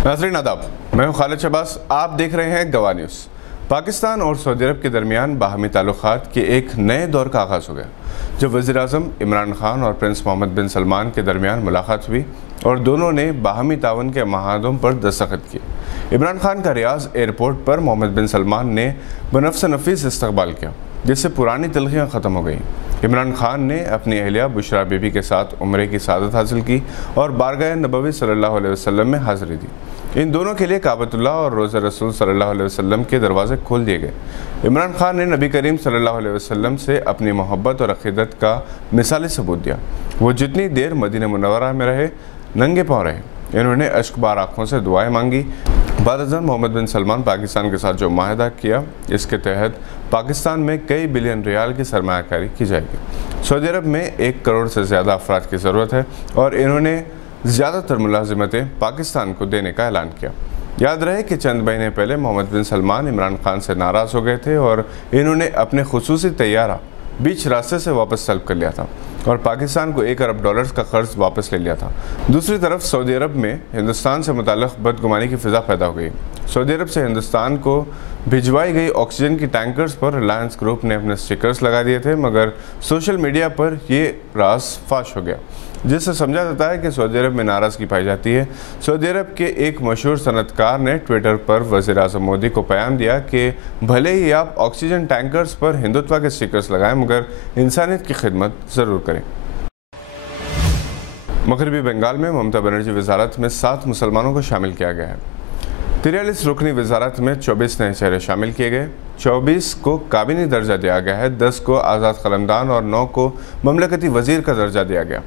नाज़रीन आदाब, मैं हूं खालिद शहबाज। आप देख रहे हैं गवाह न्यूज़। पाकिस्तान और सऊदी अरब के दरमियान बाहमी ताल्लुकात के एक नए दौर का आगाज़ हो गया जब वज़ीर-ए-आज़म इमरान खान और प्रिंस मोहम्मद बिन सलमान के दरमियान मुलाकात हुई और दोनों ने बाहमी तावन के महादों पर दस्तखत किए। इमरान खान का रियाज एयरपोर्ट पर मोहम्मद बिन सलमान ने बनफ़्स नफ़ीस इस्तकबाल किया, जिससे पुरानी तलखियाँ ख़त्म हो गईं। इमरान खान ने अपनी अहलिया बुशरा बीबी के साथ उम्रे की सादत हासिल की और बारगाह नबवी सल्लल्लाहु अलैहि वसल्लम में हाज़िरी दी। इन दोनों के लिए काबतुल्लाह और रोज़ा रसूल सल्लल्लाहु अलैहि वसल्लम के दरवाजे खोल दिए गए। इमरान खान ने नबी करीम सल्लल्लाहु अलैहि वसल्लम से अपनी मोहब्बत और अक़ीदत का मिसाली सबूत दिया। वो जितनी देर मदीना मुनव्वरा में रहे, नंगे पाँव रहे। इन्होंने अश्कबार आँखों से दुआएँ मांगी। बाद मोहम्मद बिन सलमान पाकिस्तान के साथ जो माहिदा किया, इसके तहत पाकिस्तान में कई बिलियन रियाल की सरमायाकारी की जाएगी। सऊदी अरब में 1 करोड़ से ज़्यादा अफराद की ज़रूरत है और इन्होंने ज़्यादातर मुलाजिमतें पाकिस्तान को देने का ऐलान किया। याद रहे कि चंद महीने पहले मोहम्मद बिन सलमान इमरान खान से नाराज़ हो गए थे और इन्होंने अपने खुसूसी तैयारा बीच रास्ते से वापस तलब कर लिया था और पाकिस्तान को $1 अरब का कर्ज वापस ले लिया था। दूसरी तरफ सऊदी अरब में हिंदुस्तान से मुताल्लिक़ बदगुमानी की फ़िज़ा पैदा हो गई। सऊदी अरब से हिंदुस्तान को भिजवाई गई ऑक्सीजन की टैंकर्स पर रिलायंस ग्रुप ने अपने स्टिकर्स लगा दिए थे, मगर सोशल मीडिया पर ये राज फाश हो गया, जिससे समझा जाता है कि सऊदी अरब में नाराज़गी पाई जाती है। सऊदी अरब के एक मशहूर सनतकार ने ट्विटर पर वज़ीर-ए-आज़म मोदी को पैगाम दिया कि भले ही आप ऑक्सीजन टैंकर्स पर हिंदुत्व के स्टिकर्स लगाएं, मगर इंसानियत की खिदमत ज़रूर करें। मगरबी बंगाल में ममता बनर्जी वजारत में 7 मुसलमानों को शामिल किया गया है। 43 रुकनी वजारत में 24 नए चेहरे शामिल किए गए। 24 को काबिनी दर्जा दिया गया है, 10 को आज़ाद कलमदान और 9 को ममलकती वज़ीर का दर्जा दिया गया।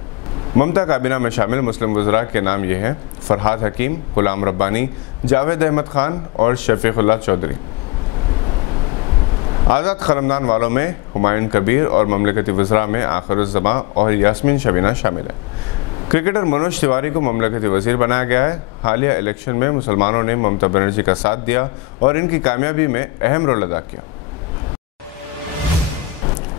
ममता काबिना में शामिल मुस्लिम वज़रा के नाम ये हैं: फरहाद हकीम, गुलाम रब्बानी, जावेद अहमद खान और शफीकुल्लाह चौधरी। आज़ाद कलमदान वालों में हुमायूं कबीर और ममलकती वज़रा में आखिरुज़्ज़मा और यास्मीन शबीना शामिल है। क्रिकेटर मनोज तिवारी को ममलकती वज़ीर बनाया गया है। हालिया इलेक्शन में मुसलमानों ने ममता बनर्जी का साथ दिया और इनकी कामयाबी में अहम रोल अदा किया।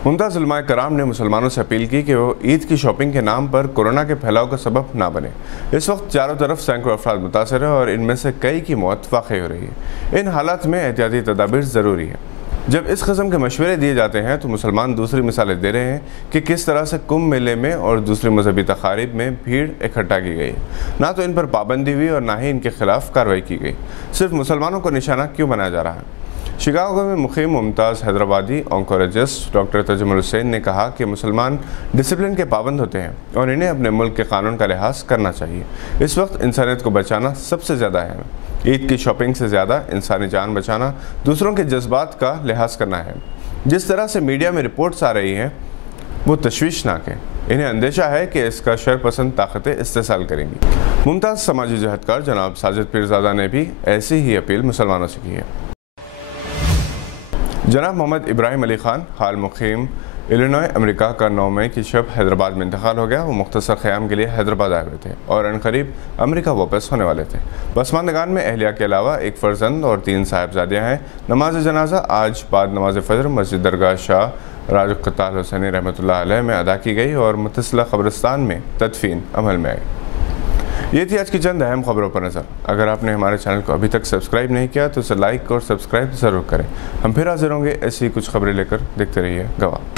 मुमताज़ उलमाए कराम ने मुसलमानों से अपील की कि वो ईद की शॉपिंग के नाम पर कोरोना के फैलाव का सबब ना बने। इस वक्त चारों तरफ सैकड़ों अफराद मुतासर है और इनमें से कई की मौत वाक़ई हो रही है। इन हालात में एहतियाती तदाबीर ज़रूरी है। जब इस किस्म के मशवरे दिए जाते हैं तो मुसलमान दूसरी मिसालें दे रहे हैं कि किस तरह से कुंभ मेले में और दूसरी मजहबी तकारीब में भीड़ इकट्ठा की गई। ना तो इन पर पाबंदी हुई और ना ही इनके खिलाफ कार्रवाई की गई। सिर्फ मुसलमानों को निशाना क्यों बनाया जा रहा है? शिकागो में मुक़ीम मुमताज़ हैदराबादी ऑन्कोलॉजिस्ट डॉक्टर तजुमुल हुसैन ने कहा कि मुसलमान डिसिप्लिन के पाबंद होते हैं और इन्हें अपने मुल्क के कानून का लिहाज करना चाहिए। इस वक्त इंसानियत को बचाना सबसे ज़्यादा अहम है। ईद की शॉपिंग से ज़्यादा इंसानी जान बचाना, दूसरों के जज्बात का लिहाज करना है। जिस तरह से मीडिया में रिपोर्ट्स आ रही हैं वो तशवीशनाक है। इन्हें अंदेशा है कि इसका शरपसंद ताकतें इस्तेसाल करेंगी। मुमताज़ समाजी जहदकार जनाब साजिद पीरज़ादा ने भी ऐसी ही अपील मुसलमानों से की है। जनाब मोहम्मद इब्राहिम अली खान हाल मुक़ीम इलिनॉय अमेरिका का 9 मई की शब हैदराबाद में इंतकाल हो गया। वो मुख्तसर क़याम के लिए हैदराबाद आए हुए थे और अनकरीब अमेरिका वापस होने वाले थे। पसमानदगान में अहलिया के अलावा 1 फ़र्जंद और 3 साहिबजादियाँ हैं। नमाज जनाजा आज बाद नमाज फ़जर मस्जिद दरगाह शाह राज क़त्ताल हुसैनी रहमतुल्लाह अलैह में अदा की गई और मुतसिला क़ब्रिस्तान में तदफीन अमल में आई। ये थी आज की चंद अहम खबरों पर नज़र। अगर आपने हमारे चैनल को अभी तक सब्सक्राइब नहीं किया तो उसे लाइक और सब्सक्राइब ज़रूर करें। हम फिर हाजिर होंगे ऐसी कुछ खबरें लेकर। देखते रहिए गवाह।